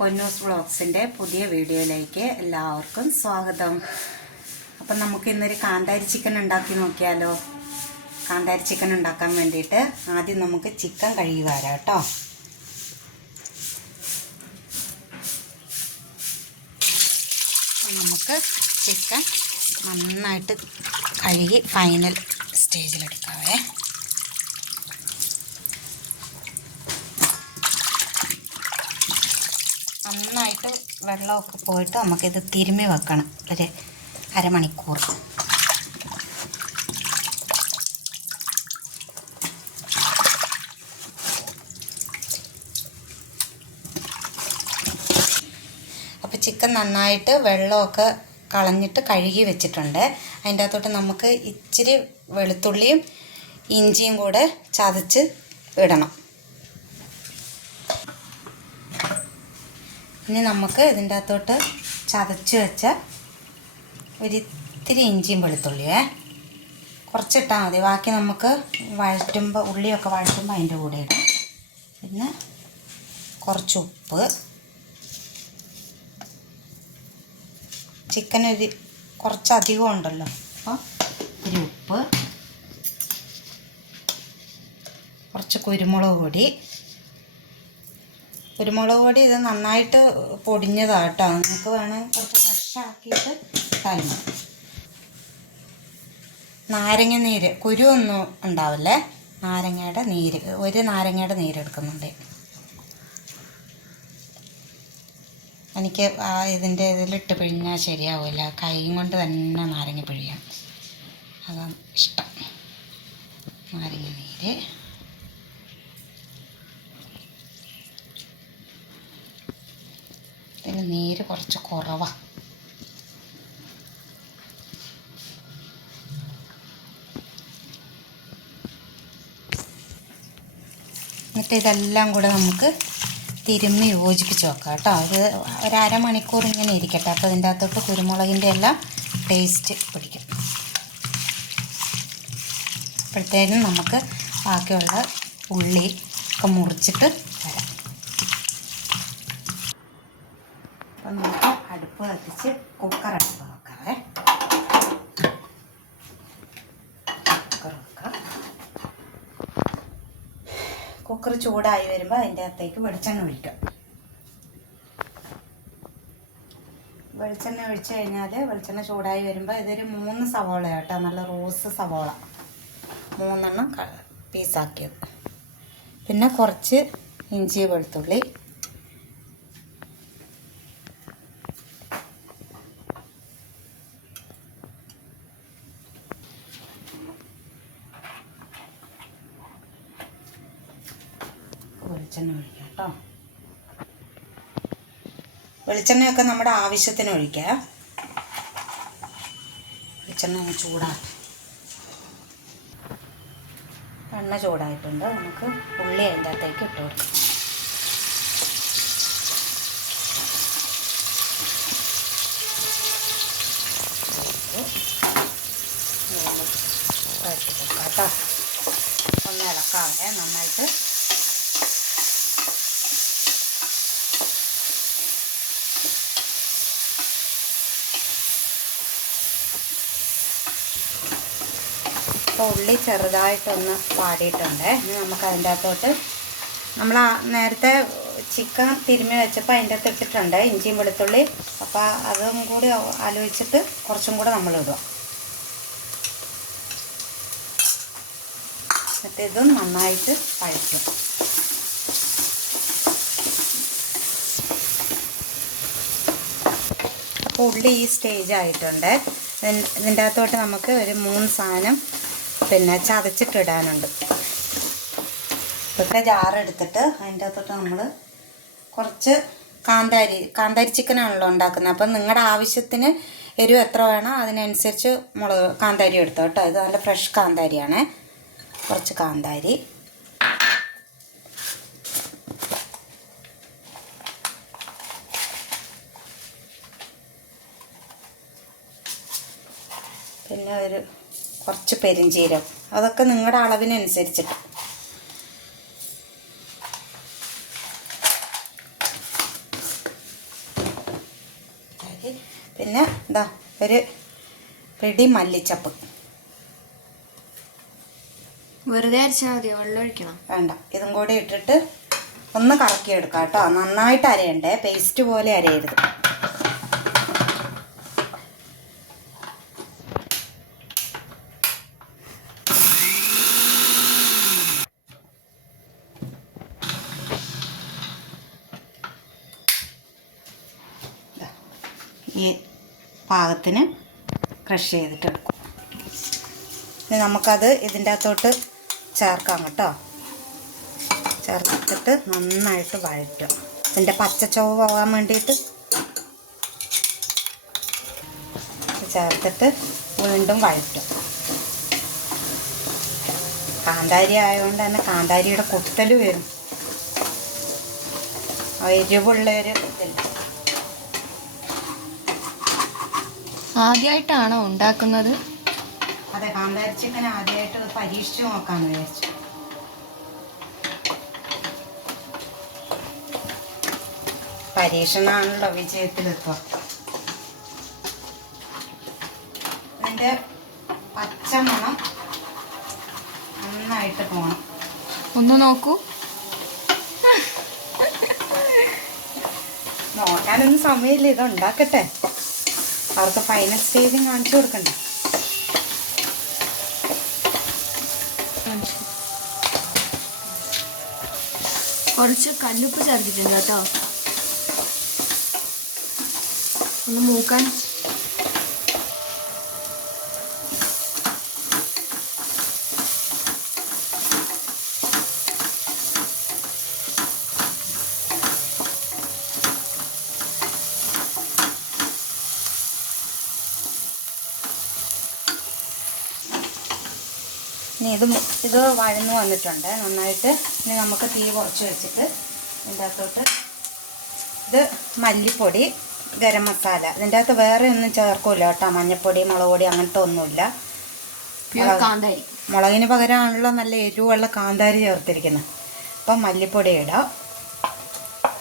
പൊന്നൂസ് വ്ളോഗ്സിന്റെ പുതിയ വീഡിയോയിലേക്ക് എല്ലാവർക്കും സ്വാഗതം. അപ്പം നമുക്ക് ഇന്നൊരു കാന്താരി ചിക്കൻ ഉണ്ടാക്കി നോക്കിയാലോ? കാന്താരി ചിക്കൻ ഉണ്ടാക്കാൻ വേണ്ടിയിട്ട് ആദ്യം നമുക്ക് ചിക്കൻ കഴുകി വരാം കേട്ടോ. നമുക്ക് ചിക്കൻ നന്നായിട്ട് കഴുകി ഫൈനൽ സ്റ്റേജിലെടുക്കാവേ നന്നായിട്ട് വെള്ളമൊക്കെ പോയിട്ട് നമുക്കിത് തിരുമ്മി വെക്കണം. ഒരു അരമണിക്കൂർ. അപ്പോൾ ചിക്കൻ നന്നായിട്ട് വെള്ളമൊക്കെ കളഞ്ഞിട്ട് കഴുകി വെച്ചിട്ടുണ്ട്. അതിന്റെ അകത്തോട്ട് നമുക്ക് ഇച്ചിരി വെളുത്തുള്ളിയും ഇഞ്ചിയും കൂടെ ചതച്ച് ഇടണം. ഇനി നമുക്ക് ഇതിന്റെ അകത്തോട്ട് ചതച്ച് വെച്ച ഒരിത്തിരി ഇഞ്ചിയും വെളുത്തുള്ളിയേ. കുറച്ചിട്ടാൽ മതി. ബാക്കി നമുക്ക് വഴറ്റുമ്പോൾ ഉള്ളിയൊക്കെ വഴറ്റുമ്പോൾ അതിന്റെ കൂടെ ഇടാം. പിന്നെ കുറച്ച് ഉപ്പ്. ചിക്കൻ ഒരു കുറച്ചധികം ഉണ്ടല്ലോ. അപ്പോൾ ഒരു ഉപ്പ് കുറച്ച് കുരുമുളക് പൊടി കുരുമുളക് പൊടി ഇത് നന്നായിട്ട് പൊടിഞ്ഞതാണ് കേട്ടോ നിങ്ങൾക്ക് വേണേൽ കുറച്ച് ഫ്രഷ് ആക്കിയിട്ട് ഇട്ടാലും നാരങ്ങ നീര് കുരു ഒന്നും ഉണ്ടാവില്ലേ? നാരങ്ങയുടെ നീര് ഒരു നാരങ്ങയുടെ നീര് എടുക്കുന്നുണ്ട്. എനിക്ക് ആ ഇതിന്റെ ഇതിലിട്ട് പിഴിഞ്ഞാൽ ശരിയാവില്ല. കൈ കൊണ്ട് തന്നെ നാരങ്ങ പിഴിയാം. അതാണ് ഇഷ്ടം. നാരങ്ങ നീര്. നീര് കുറച്ച് കുറവാണ് എന്നിട്ട് ഇതെല്ലാം കൂടെ നമുക്ക് തിരുമ്മി യോജിപ്പിച്ച് വെക്കാം കേട്ടോ. ഇത് ഒരു അരമണിക്കൂർ ഇങ്ങനെ ഇരിക്കട്ടെ. അപ്പോൾ ഇതിന്റെ അകത്തോട്ട് കുരുമുളകിന്റെ എല്ലാം ടേസ്റ്റ് പിടിക്കും. അപ്പോഴത്തേനും നമുക്ക് ബാക്കിയുള്ള ഉള്ളി ഒക്കെ മുറിച്ചിട്ട് വരാം അപ്പം നമുക്ക് കത്തിച്ച് കുക്കർ അടുപ്പ് വെക്കാവേ കുക്കർ കുക്കർ ചൂടായി വരുമ്പോൾ അതിന്റെ അകത്തേക്ക് വെളിച്ചെണ്ണ ഒഴിക്കാം。വെളിച്ചെണ്ണ ഒഴിച്ചു കഴിഞ്ഞാൽ വെളിച്ചെണ്ണ ചൂടായി വരുമ്പോൾ ഇതൊരു മൂന്ന് സവോള കേട്ടോ നല്ല റോസ് സവോള. മൂന്നെണ്ണം പീസാക്കിയത്. പിന്നെ കുറച്ച് ഇഞ്ചി വെളുത്തുള്ളി വെളിച്ചെണ്ണ ഒഴിക്കാം കേട്ടോ വെളിച്ചെണ്ണയൊക്കെ നമ്മുടെ ആവശ്യത്തിന് ഒഴിക്കാം. വെളിച്ചെണ്ണ ചൂടാക്കി. എണ്ണ ചൂടായിട്ടുണ്ട്. നമുക്ക് ഉള്ളി അതിന്റെ അകത്തേക്ക് ഇട്ട് കൊടുക്കാം വഴറ്റി കൊടുക്കാം കേട്ടോ ഒന്ന് ഇളക്കാവേ നന്നായിട്ട് ഇപ്പോൾ ഉള്ളി ചെറുതായിട്ടൊന്ന് വാടിയിട്ടുണ്ട്. ഇനി നമുക്ക് അതിന്റെ അകത്തോട്ട് നമ്മൾ നേരത്തെ ചിക്കൻ തിരുമ്മി വെച്ചപ്പോൾ അതിന്റെ അകത്ത് ഇട്ടിട്ടുണ്ട് ഇഞ്ചിയും വെളുത്തുള്ളി. അപ്പോൾ അതും കൂടി ആലോചിച്ചിട്ട് കുറച്ചും കൂടെ നമ്മൾ ഇടുക. എന്നിട്ട് ഇതും നന്നായിട്ട് കഴിക്കും അപ്പോൾ ഉള്ളി ഈ സ്റ്റേജ് ആയിട്ടുണ്ട്. ഇതിന്റെ അകത്തോട്ട് നമുക്ക് ഒരു മൂന്ന് സാധനം പിന്നെ ചതച്ചിട്ടിടാനുണ്ട് ഇപ്പോഴത്തെ ജാറെടുത്തിട്ട് അതിന്റെ അകത്തോട്ട് നമ്മൾ കുറച്ച് കാന്താരി കാന്താരി ചിക്കനാണല്ലോ ഉണ്ടാക്കുന്നത്. അപ്പം നിങ്ങളുടെ ആവശ്യത്തിന് എരിവ് എത്ര വേണം അതിനനുസരിച്ച് മുളക് കാന്താരി എടുത്തോ കേട്ടോ. ഇത് നല്ല ഫ്രഷ് കാന്താരിയാണ്. കുറച്ച് കാന്താരി. പിന്നെ ഒരു കുറച്ച് പെരിഞ്ചീരകം അതൊക്കെ നിങ്ങളുടെ അളവിനനുസരിച്ചിട്ട്. പിന്നെ എന്താ ഒരു പിടി മല്ലിച്ചപ്പ്. വെറുതെ അരച്ചാൽ മതി വെള്ളം വേണ്ട. ഇതും കൂടി ഇട്ടിട്ട് ഒന്ന് കറക്കിയെടുക്കാം കേട്ടോ. നന്നായിട്ട് അരയണ്ടേ? പേസ്റ്റ് പോലെ അരയരുത്. പാകത്തിന് ക്രഷ് ചെയ്തിട്ടെടുക്കും. ഇനി നമുക്കത് ഇതിന്റെ അകത്തോട്ട് ചേർക്കാം കേട്ടോ. ചേർത്തിട്ട് നന്നായിട്ട് വഴറ്റുക. ഇതിന്റെ പച്ചച്ചോവ് പോകാൻ വേണ്ടിയിട്ട് ചേർത്തിട്ട് വീണ്ടും വഴറ്റും കാന്താരി ആയതുകൊണ്ട് തന്നെ കാന്താരിയുടെ കുത്തൽ വരും. ആ എരിവുള്ള ഒരു ഇതില്ല. ആദ്യമായിട്ടാണോ ഉണ്ടാക്കുന്നത്? അതെ കാന്താരി ചിക്കൻ ആദ്യമായിട്ട് പരീക്ഷിച്ചു നോക്കാന്ന് വിചാരിച്ചു. പരീക്ഷണമാണല്ലോ വിജയത്തിലെത്തുക. അതിന്റെ പച്ചമണം നന്നായിട്ട് പോണം. ഒന്ന് നോക്കൂ. നോക്കാനൊന്നും സമയമില്ല ഇത് ഉണ്ടാക്കട്ടെ. അവർക്ക് ഫൈനൽ സ്റ്റേജും കാണിച്ചു കൊടുക്കണ്ടേ? കുറച്ച് കല്ലുപ്പ് ചേർത്തിട്ടുണ്ട് കേട്ടോ. ഒന്ന് മൂക്കാൻ. ഇനി ഇത് ഇത് വഴന്നു വന്നിട്ടുണ്ട്. നന്നായിട്ട് ഇനി നമുക്ക് തീ കുറച്ച് വെച്ചിട്ട് ഇതിന്റെ അകത്തോട്ട് ഇത് മല്ലിപ്പൊടി ഗരം മസാല. ഇതിന്റെ അകത്ത് വേറെ ഒന്നും ചേർക്കില്ല കേട്ടോ. മഞ്ഞൾപ്പൊടി മുളക് പൊടി അങ്ങനത്തെ ഒന്നുമില്ല. മുളകിന് പകരമാണല്ലോ നല്ല എരിവുള്ള കാന്താരി ചേർത്തിരിക്കുന്നത്. അപ്പം മല്ലിപ്പൊടി ഇടാം.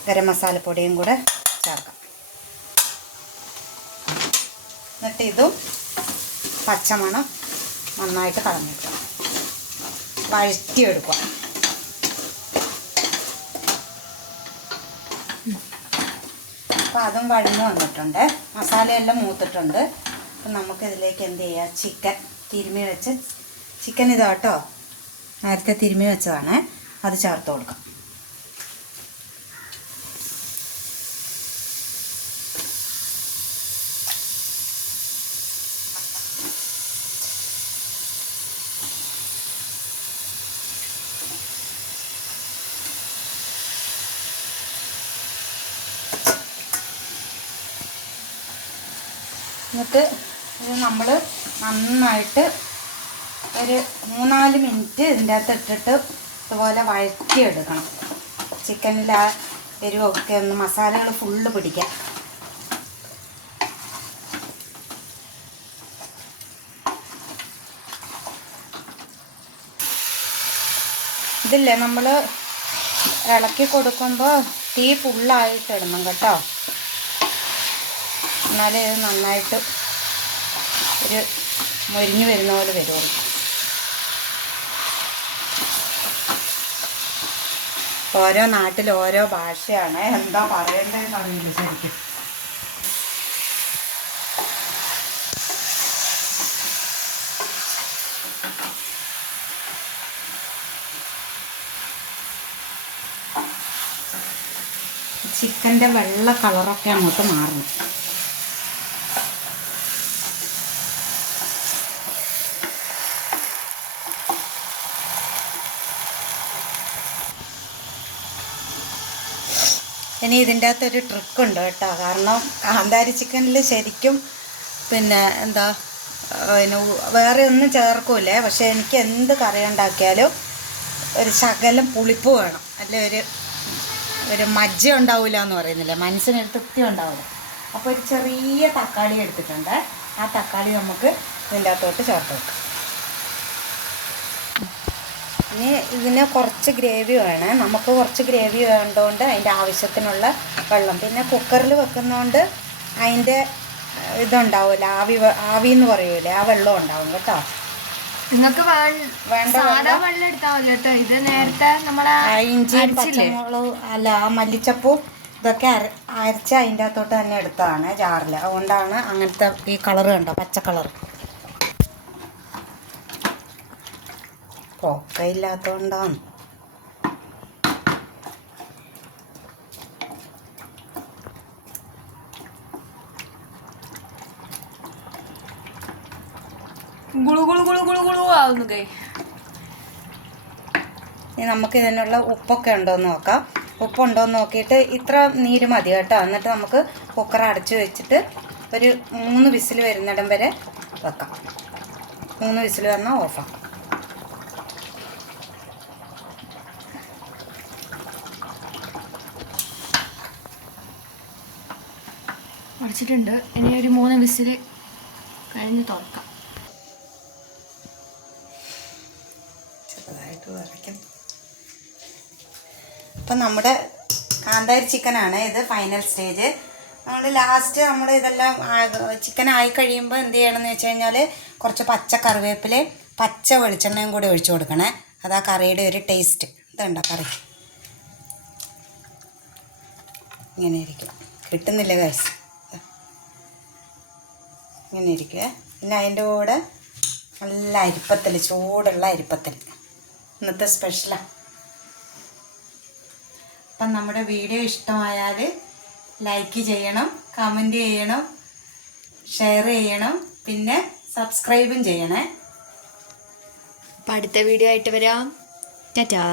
ഗരം മസാലപ്പൊടിയും കൂടെ ചേർക്കാം. എന്നിട്ട് ഇതും പച്ചമണം നന്നായിട്ട് കളഞ്ഞെടുക്കാം വഴറ്റിയെടുക്കുക. അപ്പോൾ അതും വഴന്ന് വന്നിട്ടുണ്ട്. മസാലയെല്ലാം മൂത്തിട്ടുണ്ട്. അപ്പം നമുക്കിതിലേക്ക് എന്ത് ചെയ്യാം? ചിക്കൻ തിരുമ്മി വെച്ച് ചിക്കൻ ഇതാട്ടോ. നേരത്തെ തിരുമ്മി വെച്ചതാണ്. അത് ചേർത്ത് കൊടുക്കാം. എന്നിട്ട് ഇത് നമ്മൾ നന്നായിട്ട് ഒരു മൂന്നാൽ മിനിറ്റ് ഇതിന്റെ അകത്ത് ഇട്ടിട്ട് ഇതുപോലെ വഴറ്റിയെടുക്കണം. ചിക്കനിൽ ആ എരിവൊക്കെ ഒന്ന് മസാലകൾ ഫുള്ള് പിടിക്കാം ഇതില്ലേ നമ്മൾ ഇളക്കി കൊടുക്കുമ്പോൾ തീ ഫുള്ളായിട്ട് ഇടണം കേട്ടോ. എന്നാലേ ഇത് നന്നായിട്ട് ഒരു മൊരിഞ്ഞു വരുന്ന പോലെ വരുള്ളൂ. ഓരോ നാട്ടിൽ ഓരോ ഭാഷയാണ്. എന്താ പറയേണ്ടതെന്ന് അറിയില്ല ശരിക്കും. ചിക്കന്റെ വെള്ള കളറൊക്കെ അങ്ങോട്ട് മാറണം. ഇനി ഇതിന്റെ അകത്തൊരു ട്രിക്ക് ഉണ്ട് കേട്ടോ. കാരണം കാന്താരി ചിക്കനിൽ ശരിക്കും പിന്നെ എന്താ പിന്നെ വേറെ ഒന്നും ചേർക്കൂലേ പക്ഷേ എനിക്ക് എന്ത് കറി ഉണ്ടാക്കിയാലും ഒരു ശകലം പുളിപ്പ് വേണം. അല്ലെ ഒരു ഒരു മജ്ജ ഉണ്ടാവില്ല എന്ന് പറയുന്നില്ലേ? മനസ്സിന് തൃപ്തി ഉണ്ടാവില്ല അപ്പോൾ ഒരു ചെറിയ തക്കാളി എടുത്തിട്ടുണ്ട്. ആ തക്കാളി നമുക്ക് ഇതിന്റെ അകത്തോട്ട് ചേർത്ത് വെക്കാം. ഇനി ഇതിന് കുറച്ച് ഗ്രേവി വേണം. നമുക്ക് കുറച്ച് ഗ്രേവി വേണ്ടതുകൊണ്ട് അതിന്റെ ആവശ്യത്തിനുള്ള വെള്ളം. പിന്നെ കുക്കറിൽ വെക്കുന്നതുകൊണ്ട് അതിന്റെ ഇതുണ്ടാവില്ല ആവി ആവി എന്ന് പറയൂലേ ആ വെള്ളം ഉണ്ടാവും കേട്ടോ. നിങ്ങൾക്ക് വേണ്ട പച്ചമുളക് വെള്ളം. എടുത്താൽ മതി കേട്ടോ. ഇത് നേരത്തെ നമ്മളെ ആ ഇഞ്ചിയും അല്ല ആ മല്ലിച്ചപ്പും ഇതൊക്കെ അര അരച്ച് അതിന്റെ അകത്തോട്ട് തന്നെ എടുത്തതാണ് ജാറിൽ അതുകൊണ്ടാണ് അങ്ങനത്തെ ഈ കളറ് കണ്ടോ പച്ച കളർ പൊക്കയില്ലാത്തതുകൊണ്ടാണ് ഗുളു ഗുളു ഗുളു ഗുളു ഗുളു ആവുന്നു കൈ. ഇനി നമുക്ക് ഇതിനുള്ള ഉപ്പൊക്കെ ഉണ്ടോ എന്ന് നോക്കാം. ഉപ്പുണ്ടോ എന്ന് നോക്കിയിട്ട് ഇത്ര നീര് മതി കേട്ടോ. എന്നിട്ട് നമുക്ക് കുക്കർ അടച്ചു വെച്ചിട്ട് ഒരു മൂന്ന് വിസിൽ വരുന്നിടം വരെ വെക്കാം. മൂന്ന് വിസിൽ വന്നാൽ ഓഫാക്കാം അടച്ചിട്ടുണ്ട് ഇനി ഒരു മൂന്ന് വിസിൽ കഴിഞ്ഞ് തുറക്കാം. ചെറുതായിട്ട് നമ്മുടെ കാന്താരി ചിക്കനാണ് ഇത് ഫൈനൽ സ്റ്റേജ് നമ്മൾ ലാസ്റ്റ് നമ്മൾ ഇതെല്ലാം ചിക്കൻ ആയി കഴിയുമ്പോൾ എന്ത് ചെയ്യണമെന്ന് വെച്ച് കഴിഞ്ഞാൽ കുറച്ച് പച്ച കറിവേപ്പിലയും പച്ച വെളിച്ചെണ്ണയും കൂടി ഒഴിച്ചു കൊടുക്കണേ. അതാ കറിയുടെ ഒരു ടേസ്റ്റ് ഇതുണ്ടോ കറി? ഇങ്ങനെ ഇരിക്കും. കിട്ടുന്നില്ല ഗൈസ് ഇങ്ങനെ ഇരിക്കുക പിന്നെ അതിന്റെ കൂടെ നല്ല അരിപ്പത്തിൽ ചൂടുള്ള അരിപ്പത്തിൽ ഇന്നത്തെ സ്പെഷ്യലാണ് അപ്പം നമ്മുടെ വീഡിയോ ഇഷ്ടമായാൽ ലൈക്ക് ചെയ്യണം കമന്റ് ചെയ്യണം ഷെയർ ചെയ്യണം പിന്നെ സബ്സ്ക്രൈബും ചെയ്യണേ. അപ്പം അടുത്ത വീഡിയോ ആയിട്ട് വരാം. ടാറ്റാ.